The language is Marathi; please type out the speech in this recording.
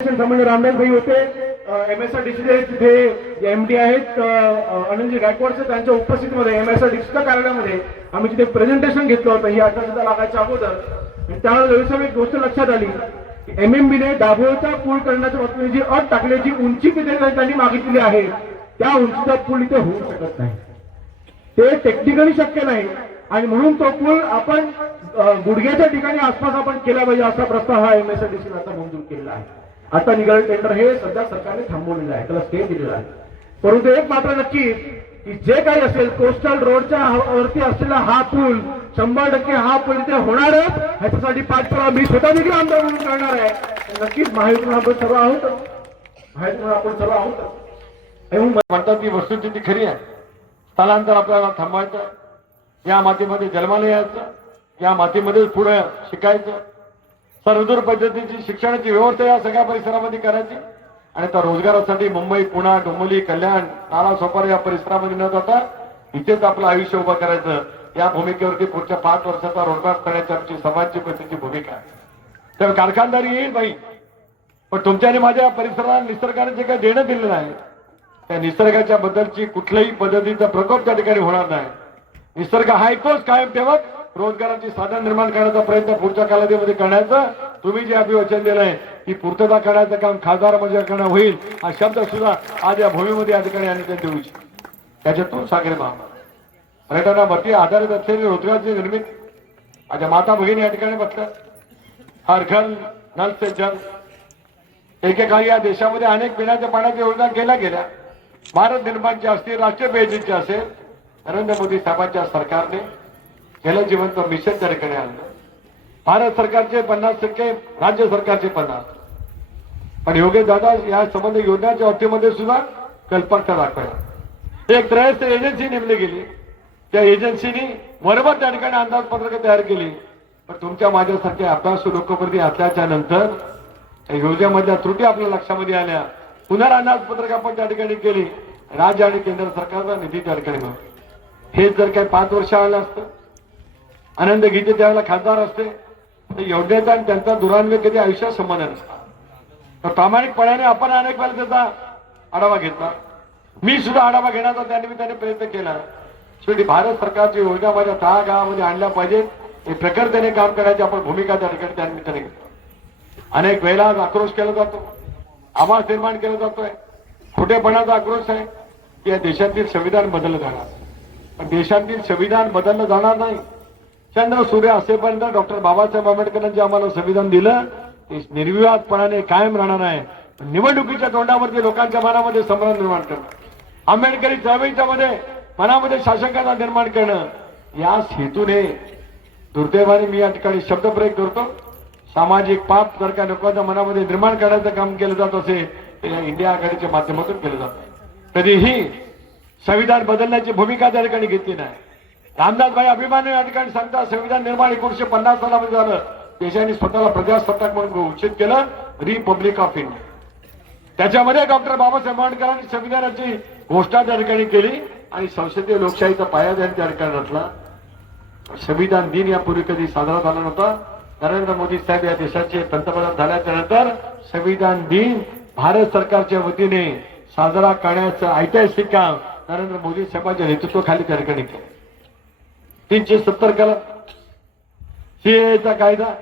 सामान्य रामदास भाई होते. एम एस आर डी तिथे एम डी आहेत अनिलजी गायकवाड सर त्यांच्या उपस्थितीमध्ये एम एस आर डी कार्यालयामध्ये आम्ही तिथे प्रेझेंटेशन घेतलं होतं. ही अठरा लागायच्या अगोदर. आणि त्यावेळेला एक गोष्ट लक्षात आली एम एम बीने दाभोळचा पूल करण्याच्या बाबतीत जी अट टाकण्याची उंची किती त्यांनी मागितली आहे त्या उंचीचा पूल इथे होऊ शकत नाही. ते टेक्निकली शक्य नाही. आणि म्हणून तो पूल आपण गुडघ्याच्या ठिकाणी आसपास आपण केला पाहिजे असा प्रस्ताव हा एम एस आता मंजूर केलेला आहे. आता निघालं टेंडर हे सध्या सरकारने थांबवलेलं आहे त्याला स्टे दिलेला आहे. परंतु एक मात्र नक्की की जे काही असेल कोस्टल रोडच्या वरती असलेला हा पूल शंभर टक्के हा पूल इथे होणारच. ह्याच्यासाठी पाठपुरावा मी स्वतः देखील आंदोलन म्हणून करणार आहे. नक्कीच महायुतीतून आपण सर्व आहोत. महायुतीतून आपण सर्व आहोत. म्हणतात ती वस्तुस्थिती खरी आहे. स्थलांतर आपल्याला थांबवायचं या मातीमध्ये जन्माला यायचं. या मातीमध्ये पुढे शिकायचं. सर्वदूर पद्धतीची शिक्षणाची व्यवस्था या सगळ्या परिसरामध्ये करायची. आणि त्या रोजगारासाठी मुंबई पुणा डोंबिवली कल्याण नाला सोपार या परिसरामध्ये न जाता इथेच आपलं आयुष्य उभं करायचं. या भूमिकेवरती पुढच्या पाच वर्षाचा रोडमॅप करण्याची आमची समाजची पद्धतीची भूमिका आहे. त्यामुळे कारखानदारी येईल बाई. पण तुमच्या आणि माझ्या परिसराला निसर्गाने जे काही देणं दिलेलं आहे त्या निसर्गाच्या बद्दलची कुठल्याही पद्धतीचा प्रकोप त्या ठिकाणी होणार नाही. निसर्ग हा एकच कायम ठेवत रोजगाराची साधन निर्माण करण्याचा प्रयत्न पुढच्या कालावधीमध्ये करण्याचा तुम्ही जे अभिवचन दिलं आहे ती पूर्तता करण्याचं काम खासदार करणं होईल हा शब्द सुद्धा आज या भूमीमध्ये या ठिकाणी आणि देऊ इच्छितो त्याच्यातून सागरे महामार्ग पर्यटनावरती आधारित असलेली रोजगारची निर्मिती. माझ्या माता भगिनी या ठिकाणी बघतात हर घर नल से जल एकेकाळी या देशामध्ये अनेक पिण्याच्या पाण्याच्या योजना केल्या गेल्या. भारत निर्माणची असतील राष्ट्रीय पेयजलची असेल नरेंद्र मोदी साहेबांच्या सरकारने जल जीवन मिशन त्या ठिकाणी आणलं. भारत सरकारचे पन्नास टक्के राज्य सरकारचे पन्नास. पण योगेश दादा या संबंध योजनाच्या बाबतीमध्ये सुद्धा कल्पकता दाखवला एक त्रयस्थ एजन्सी नेमली गेली. त्या एजन्सीनी बरोबर त्या ठिकाणी अंदाजपत्रक तयार केली. पण तुमच्या माझ्यासारखे अभ्यासू लोकप्रती असल्याच्या नंतर योजनेमधल्या त्रुटी आपल्या लक्षामध्ये आल्या. पुन्हा अंदाजपत्रक आपण त्या ठिकाणी केली. राज्य आणि केंद्र सरकारचा निधी त्या ठिकाणी हे जर काही पाच वर्ष आलं असतं आनंद घेते त्यावेळेला खासदार असते. तर एवढे आणि त्यांचा दुरान्वय कधी आयुष्यात संबंध नसतात. तर प्रामाणिकपणाने आपण अनेक वेळा त्याचा आढावा घेतला. मी सुद्धा आढावा घेण्याचा त्यानिमित्ताने प्रयत्न केला. शेवटी भारत सरकारची योजना माझ्या तळागाळामध्ये आणल्या पाहिजेत. हे प्रखरतेने काम करायची आपण भूमिका त्या ठिकाणी त्यानिमित्ताने घेतो अनेक वेळेला आक्रोश केला जातो. आवाज निर्माण केला जातोय. खोटेपणाचा आक्रोश आहे. की या देशातील संविधान बदललं जाणार. पण देशातील संविधान बदललं जाणार नाही. चंद्र सूर्य असेपर्यंत डॉक्टर बाबासाहेब आंबेडकरांनी आम्हाला संविधान दिलं. ते निर्विवादपणाने कायम राहणार आहे. निवडणुकीच्या तोंडावरती लोकांच्या मनामध्ये संभ्रम निर्माण करणं. आंबेडकरी चळवळीच्या मध्ये मनामध्ये शासकांना निर्माण करणं. याच हेतूने दुर्दैवाने मी या ठिकाणी शब्दप्रयोग करतो. सामाजिक पाप जर का लोकांच्या मनामध्ये निर्माण करण्याचं काम केलं जात असेल तर या इंडिया आघाडीच्या माध्यमातून केलं जात. कधीही संविधान बदलण्याची भूमिका त्या ठिकाणी घेतली नाही. रामदासभाई अभिमानी या ठिकाणी सांगतात संविधान निर्माण एकोणीशे पन्नास सालामध्ये झालं. देशाने स्वतःला प्रजासत्ताक म्हणून घोषित केलं. रिपब्लिक ऑफ इंडिया त्याच्यामध्ये डॉक्टर बाबासाहेब आंबेडकरांनी संविधानाची घोषणा त्या ठिकाणी केली आणि संसदीय लोकशाहीचा पाया त्यांनी त्या ठिकाणी रचला संविधान दिन यापूर्वी कधी साजरा झाला नव्हता. नरेंद्र मोदी साहेब या देशाचे पंतप्रधान झाल्याच्यानंतर संविधान दिन भारत सरकारच्या वतीने साजरा करण्याचं ऐतिहासिक काम नरेंद्र मोदी साहेबांच्या नेतृत्वाखाली त्या ठिकाणी केलं. तीनशे सत्तर कलम. सीएचा कायदा.